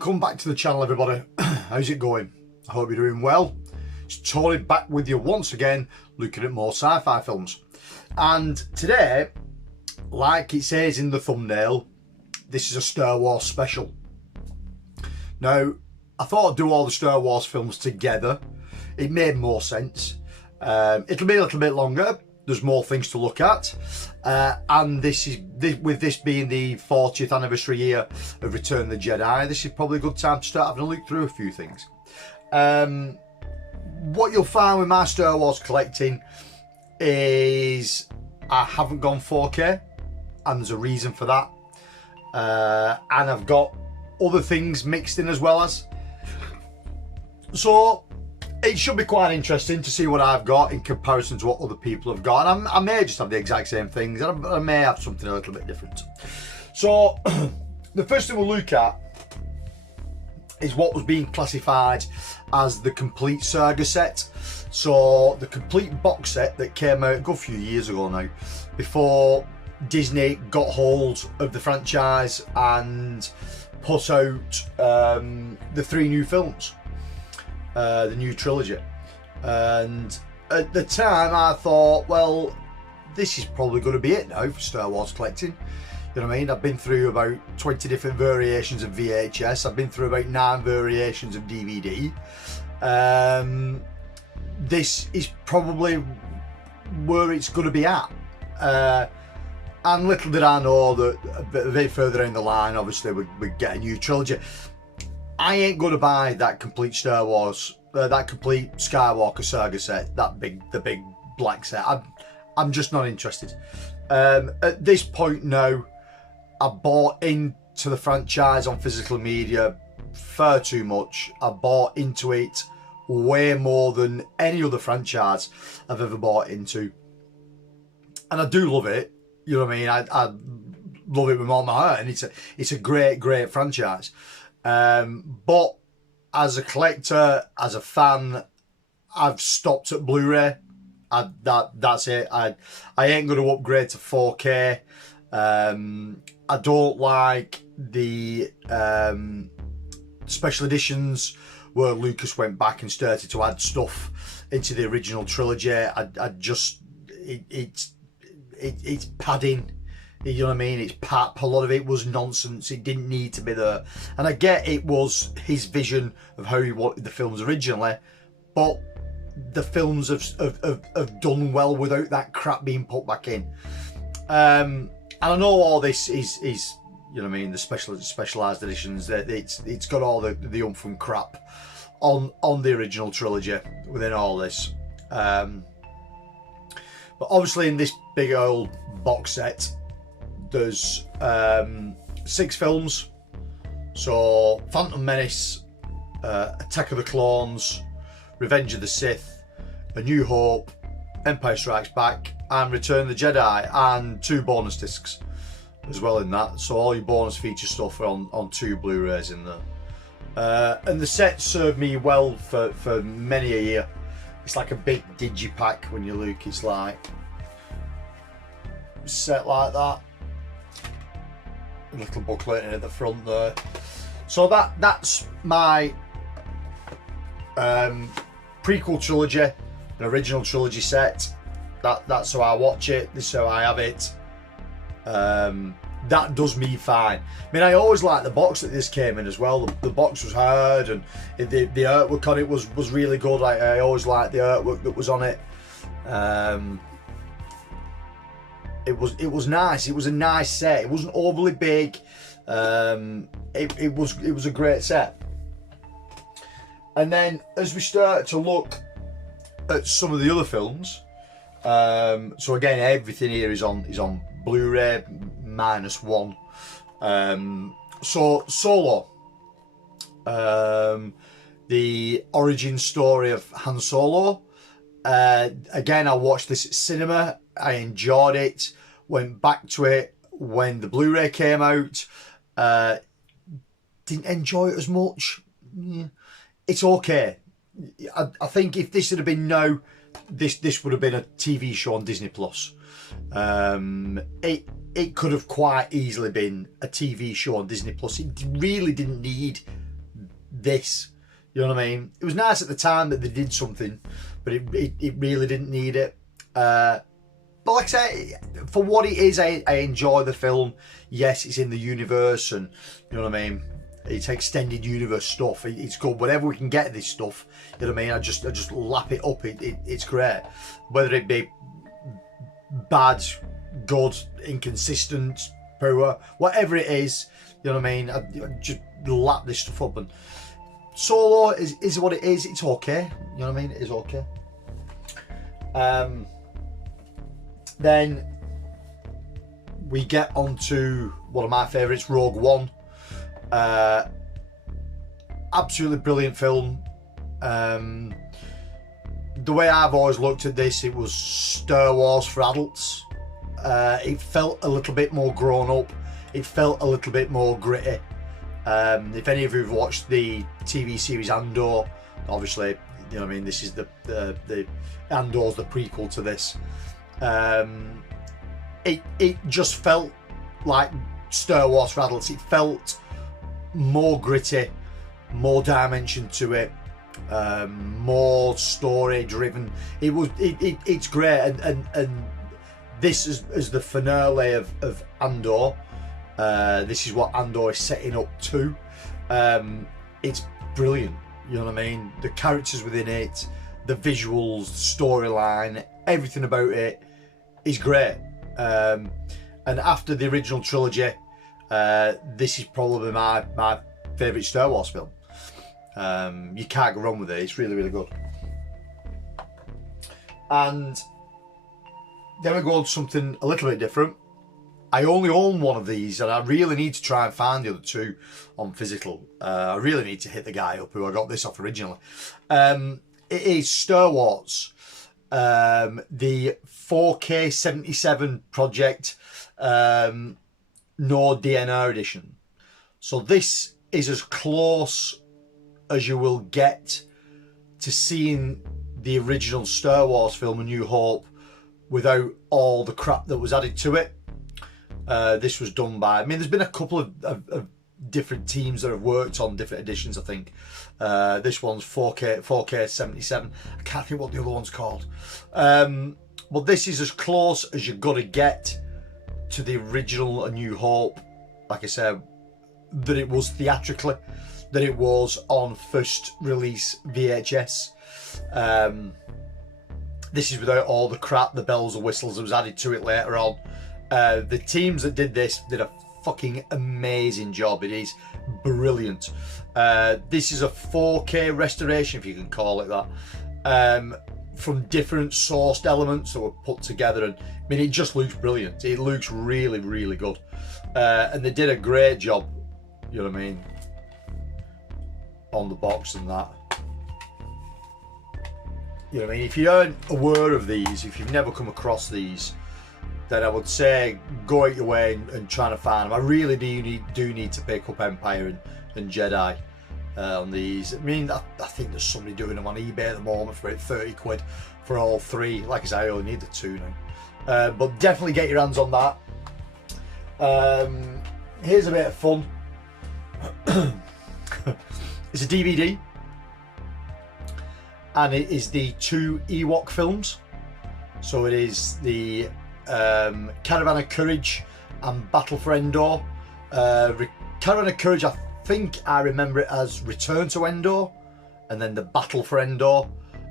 Welcome back to the channel, everybody. How's it going? I hope you're doing well. It's Tony back with you once again, looking at more sci-fi films. And today, like it says in the thumbnail, this is a Star Wars special. Now, I thought I'd do all the Star Wars films together. It made more sense. It'll be a little bit longer. There's more things to look at, and with this being the 40th anniversary year of Return of the Jedi, this is probably a good time to start having a look through a few things. What you'll find with my Star Wars collecting is I haven't gone 4K, and there's a reason for that. And I've got other things mixed in as well as. So it should be quite interesting to see what I've got in comparison to what other people have got. And I may just have the exact same things, and I may have something a little bit different. So the first thing we'll look at is what was being classified as the complete saga set. So the complete box set that came out a good few years ago now, before Disney got hold of the franchise and put out the 3 new films. The new trilogy, and at the time I thought, well, this is probably going to be it now for Star Wars collecting. You know what I mean? I've been through about 20 different variations of VHS. I've been through about 9 variations of DVD. This is probably where it's going to be at. And little did I know that a bit further down the line, obviously, we'd get a new trilogy. I ain't going to buy that complete Star Wars, that complete Skywalker saga set, the big black set. I'm just not interested. At this point now, I bought into the franchise on physical media far too much. I bought into it way more than any other franchise I've ever bought into. And I do love it. You know what I mean? I love it with all my heart, and it's a great franchise. But as a collector, as a fan, I've stopped at Blu-ray. That's it. I ain't going to upgrade to 4K. I don't like the special editions where Lucas went back and started to add stuff into the original trilogy. It's padding. You know what I mean? It's pap. A lot of it was nonsense. It didn't need to be there. And I get it was his vision of how he wanted the films originally, but the films have done well without that crap being put back in. And I know all this is you know what I mean, the specialized editions, that it's got all the oomph and crap on the original trilogy within all this. But obviously in this big old box set, there's 6 films. So Phantom Menace, Attack of the Clones, Revenge of the Sith, A New Hope, Empire Strikes Back, and Return of the Jedi, and 2 bonus discs as well in that. So all your bonus feature stuff are on 2 Blu-rays in there. And the set served me well for many a year. It's like a big digipack when you look. It's like set like that. A little booklet at the front there. So that's my prequel trilogy, an original trilogy set. That's how I watch it. This is how I have it. That does me fine. I mean, I always liked the box that this came in as well. The box was hard, and the artwork on it was really good. I always liked the artwork that was on it. It was nice. It was a nice set. It wasn't overly big. It was a great set. And then as we start to look at some of the other films, so again, everything here is on Blu-ray -1. So Solo, the origin story of Han Solo. Again, I watched this at cinema. I enjoyed it. Went back to it when the Blu-ray came out. Didn't enjoy it as much. It's okay. I think if this had been now, this would have been a TV show on Disney Plus. It could have quite easily been a TV show on Disney Plus. It really didn't need this. You know what I mean? It was nice at the time that they did something, but it really didn't need it. But like I say, for what it is, I enjoy the film. Yes, it's in the universe, and you know what I mean. It's extended universe stuff. It's good. Whenever we can get this stuff, you know what I mean. I just lap it up. It's great. Whether it be bad, good, inconsistent, poor, whatever it is, you know what I mean. I just lap this stuff up. And Solo is what it is. It's okay. You know what I mean. It is okay. Then we get onto one of my favourites, Rogue One. Absolutely brilliant film. The way I've always looked at this, it was Star Wars for adults. It felt a little bit more grown up. It felt a little bit more gritty. If any of you have watched the TV series Andor, obviously, you know what I mean, this is the Andor's the prequel to this. It just felt like Star Wars for adults. It felt more gritty, more dimension to it, more story driven. It's great, and this is the finale of Andor. This is what Andor is setting up to. It's brilliant, you know what I mean. The characters within it, the visuals, the storyline, everything about it is great. And after the original trilogy, this is probably my favourite Star Wars film. You can't go wrong with it. It's really, really good. And then we go on to something a little bit different. I only own one of these, and I really need to try and find the other two on physical. I really need to hit the guy up who I got this off originally. It is Star Wars, the 4K 77 project, no DNR edition. So this is as close as you will get to seeing the original Star Wars film, A New Hope, without all the crap that was added to it. This was done by, I mean, there's been a couple of different teams that have worked on different editions, I think. This one's 4K 77. I can't think what the other one's called. But this is as close as you've got to get to the original A New Hope, like I said, that it was theatrically, that it was on first release VHS. This is without all the crap, the bells and whistles that was added to it later on. The teams that did this did a fucking amazing job. It is brilliant. This is a 4K restoration, if you can call it that, from different sourced elements that were put together, and I mean, it just looks brilliant. It looks really, really good, and they did a great job, you know what I mean, on the box and that. You know what I mean, if you aren't aware of these, if you've never come across these, then I would say go out your way and try to find them. I really do need to pick up Empire and Jedi on these. I mean, I think there's somebody doing them on eBay at the moment for about 30 quid for all three. Like I say, I only need the two now. But definitely get your hands on that. Here's a bit of fun. It's a DVD. And it is the two Ewok films. So it is the Caravan of Courage and Battle for Endor. Caravan of Courage, I think I remember it as Return to Endor, and then the Battle for Endor.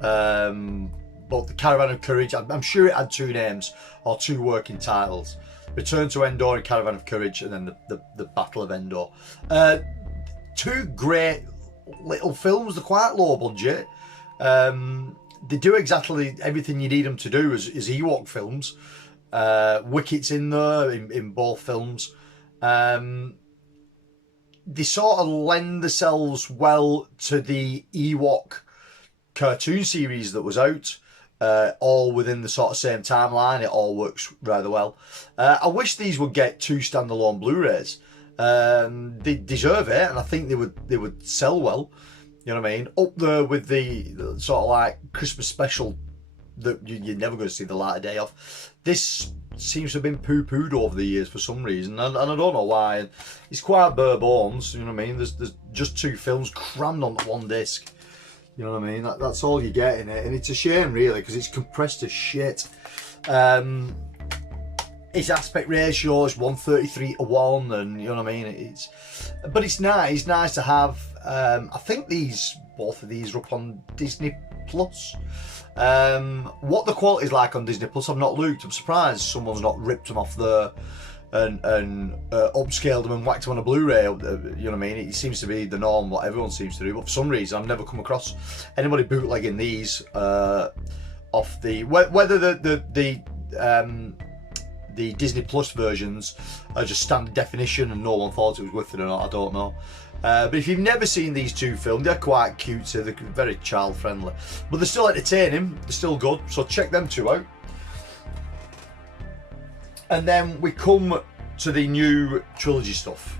But the Caravan of Courage, I'm sure it had two names or two working titles: Return to Endor and Caravan of Courage, and then the Battle of Endor. Two great little films. They're quite low budget. They do exactly everything you need them to do as Ewok films. Wicket's in there in both films. They sort of lend themselves well to the Ewok cartoon series that was out, all within the sort of same timeline. It all works rather well. I wish these would get two standalone Blu-rays. They deserve it, and I think they would sell well. You know what I mean? Up there with the sort of like Christmas special that you're never going to see the light of day of. This seems to have been poo-pooed over the years for some reason, and I don't know why. And it's quite bare bones, you know what I mean? There's just 2 films crammed onto one disc. You know what I mean? That's all you get in it, and it's a shame really, because it's compressed as shit. Its aspect ratio is 1:33:1, and you know what I mean. But it's nice to have. I think both of these are up on Disney Plus. What the quality's like on Disney Plus, I've not looked. I'm surprised someone's not ripped them off there and upscaled them and whacked them on a Blu-ray. You know what I mean? It seems to be the norm, what everyone seems to do. But for some reason, I've never come across anybody bootlegging these off the whether the Disney Plus versions are just standard definition and no one thought it was worth it or not, I don't know. But if you've never seen these 2 films, they're quite cute, so they're very child friendly. But they're still entertaining, they're still good, so check them 2 out. And then we come to the new trilogy stuff.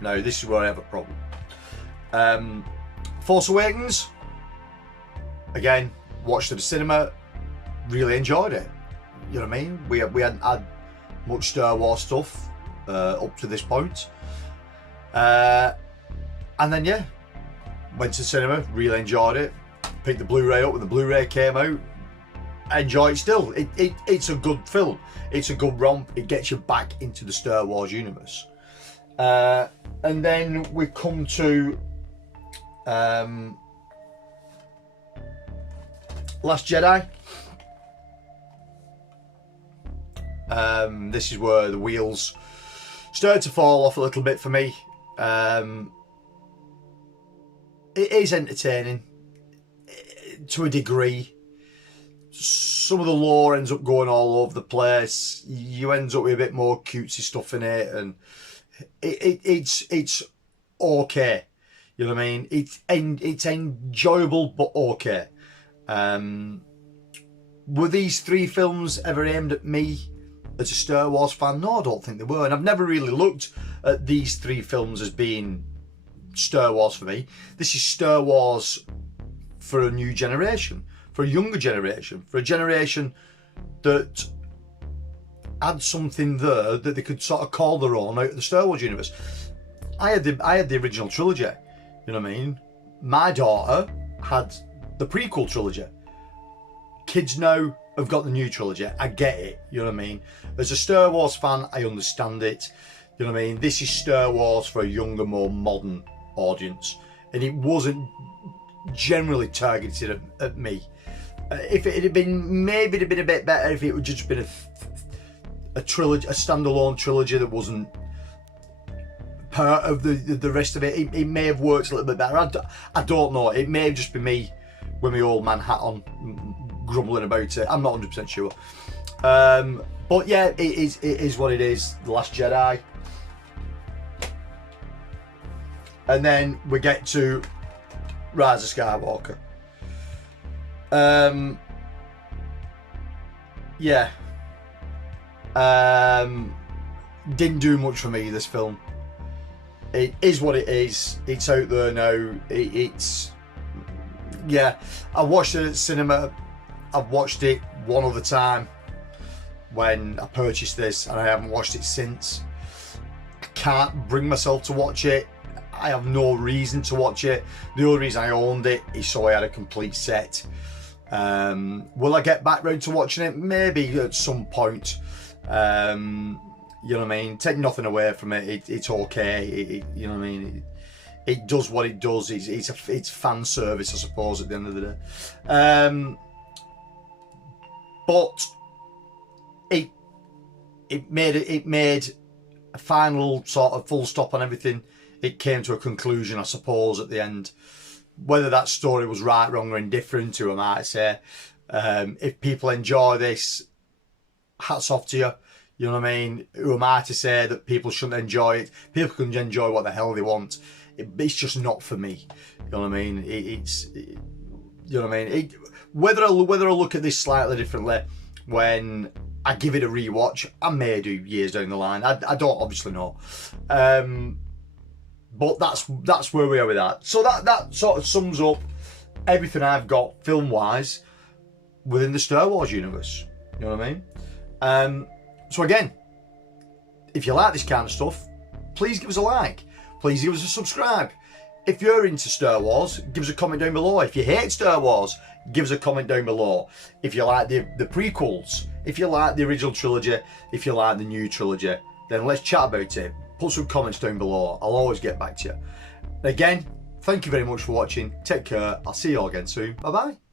Now, this is where I have a problem. Force Awakens, again, watched at the cinema, really enjoyed it. You know what I mean? We hadn't had much Star Wars stuff up to this point. And then, yeah, went to the cinema, really enjoyed it. Picked the Blu-ray up when the Blu-ray came out. Enjoy it still. It's a good film. It's a good romp. It gets you back into the Star Wars universe. And then we come to Last Jedi. This is where the wheels started to fall off a little bit for me. It is entertaining to a degree. Some of the lore ends up going all over the place. You end up with a bit more cutesy stuff in it, and it's okay. You know what I mean? It's enjoyable but okay. Were these 3 films ever aimed at me as a Star Wars fan? No, I don't think they were, and I've never really looked at these 3 films as being Star Wars for me. This is Star Wars for a new generation, for a younger generation, for a generation that had something there that they could sort of call their own out of the Star Wars universe. I had the original trilogy, you know what I mean? My daughter had the prequel trilogy. Kids now have got the new trilogy. I get it, you know what I mean? As a Star Wars fan, I understand it. You know what I mean? This is Star Wars for a younger, more modern audience, and it wasn't generally targeted at me. If it had been, maybe it'd have been a bit better if it would just been a trilogy, a standalone trilogy that wasn't part of the rest of it. It may have worked a little bit better. I don't know. It may have just been me with my old man hat on, grumbling about it. I'm not 100% sure. But yeah, it is what it is. The Last Jedi. And then we get to Rise of Skywalker. Yeah. Didn't do much for me, this film. It is what it is. It's out there now. It's... Yeah. I watched it at the cinema. I've watched it one other time when I purchased this, and I haven't watched it since. I can't bring myself to watch it. I have no reason to watch it. The only reason I owned it is so I had a complete set. Will I get back round to watching it? Maybe at some point. You know what I mean? Take nothing away from it. It's okay. You know what I mean? It does what it does. It's fan service, I suppose, at the end of the day. But it made a final sort of full stop on everything. It came to a conclusion, I suppose, at the end. Whether that story was right, wrong, or indifferent, who am I to say? If people enjoy this, hats off to you. You know what I mean? Who am I to say that people shouldn't enjoy it? People can enjoy what the hell they want. It's just not for me. You know what I mean? You know what I mean? Whether I look at this slightly differently when I give it a rewatch, I may do years down the line. I don't obviously know. But that's where we are with that. So that sort of sums up everything I've got film-wise. within the Star Wars universe. You know what I mean? So again, if you like this kind of stuff, please give us a like. Please give us a subscribe. If you're into Star Wars, give us a comment down below. If you hate Star Wars, give us a comment down below. If you like the prequels, if you like the original trilogy, if you like the new trilogy, then let's chat about it. Put some comments down below. I'll always get back to you. Again, thank you very much for watching. Take care. I'll see you all again soon. Bye bye.